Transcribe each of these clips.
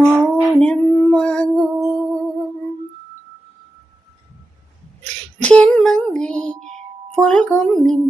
മൗനം വാങ്ങൂ. ജന്മങ്ങൾ പുൽകും നിൻ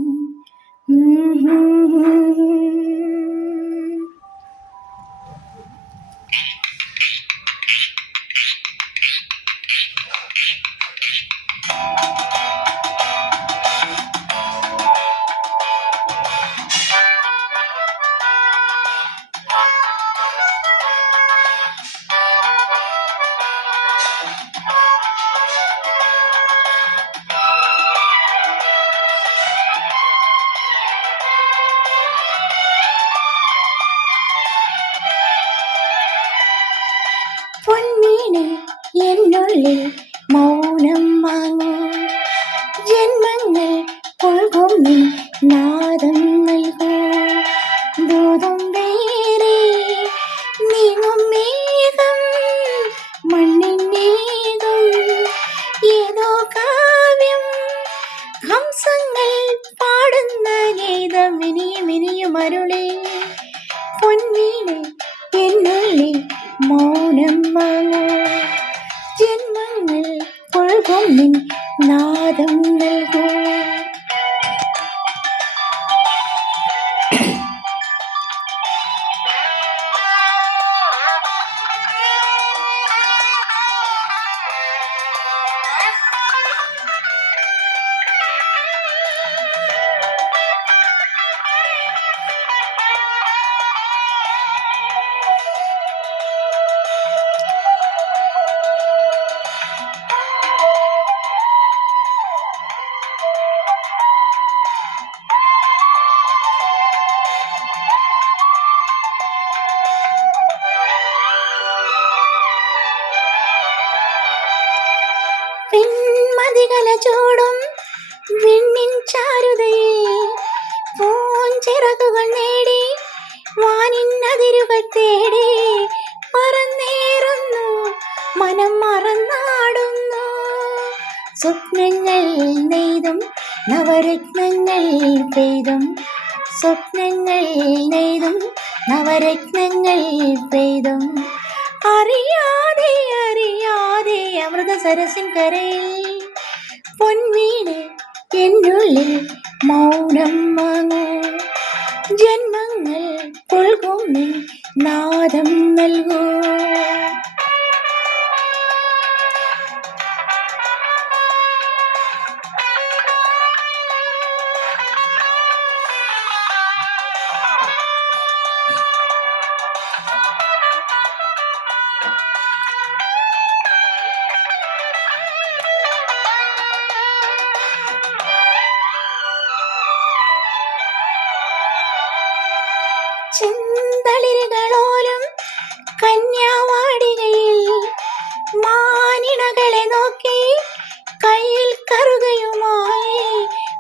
പൊൻവീണേ എന്നുള്ളിൽ മൗനം വാങ്ങൂ. ജന്മങ്ങൾ പുൽകും നിൻ നാദം നൽകൂ. ദൂതം വേറെ നീങ്ങും മേഘം മണ്ണിനേകും ഏതോ കാവ്യം. ഹംസങ്ങൾ പാടുന്ന ഗീതം ഇനിയും അരുളേ. പൊൻവീണേ എന്നുള്ളിൽ മൗനം വാങ്ങൂ. ജന്മങ്ങൾ പുൽകും നിൻ നാദം നൽകൂ. പിൻമതികല ചൂടും വിണ്ണിൻ ചാരുതയിൽ പൂഞ്ചിറകുകൾ നേടി വാനിൻ അതിരുകൾ തേടി പറന്നേറുന്നു മനം മറന്നാടുന്നു. സ്വപ്നങ്ങൾ നെയ്തും നവരത്നങ്ങൾ പെയ്തും സ്വപ്നങ്ങൾ നെയ്തും നവരത്നങ്ങൾ പെയ്തും അറിയാതെ അറിയാതെ അമൃത സരസിൻ കരയിൽ. പൊൻവീണേ എന്നുള്ളിൽ മൗനം വാങ്ങൂ. ജന്മങ്ങൾ പുൽകും നിൻ നാദം നൽകൂ. ചെന്തളിരുകളോലും കന്യാവാടികയിൽ മാനിണകളെ നോക്കി കയ്യിൽ കറുകയുമായി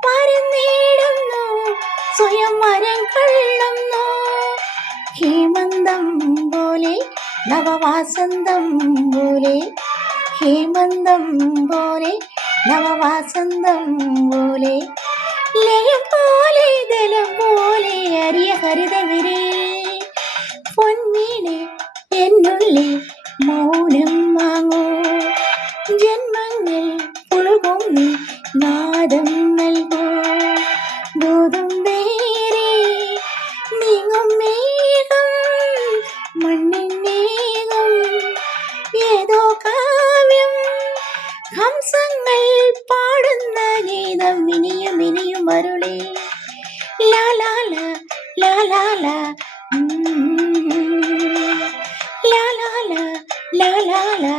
പരന്നിടുന്നു സ്വയം മരം കൊള്ളുന്നു. ഹേമന്തം പോലെ നവവാസന്തം പോലെ ഹേമന്തം പോലെ നവവാസന്തം പോലെ ലയം പോലെ ദലം പോലെ അരിയ ഹരിതവിരേ. പൊൻവീണേ എന്നുള്ളിൽ മൗനം വാങ്ങൂ. ജന്മങ്ങൾ പുൽകും നിൻ നാദം നൽകൂ. ദൂതം വേറെ നീങ്ങും മേഘം മണ്ണിനേകും ഏതോ കാവ്യം. ഹംസങ്ങൾ പാടുന്ന ഗീതം ഇനിയും അരുളേ. ലാ ലാ ലാ ലാ ലാ ലാ ലാ ലാ ലാ ലാ ലാ ലാ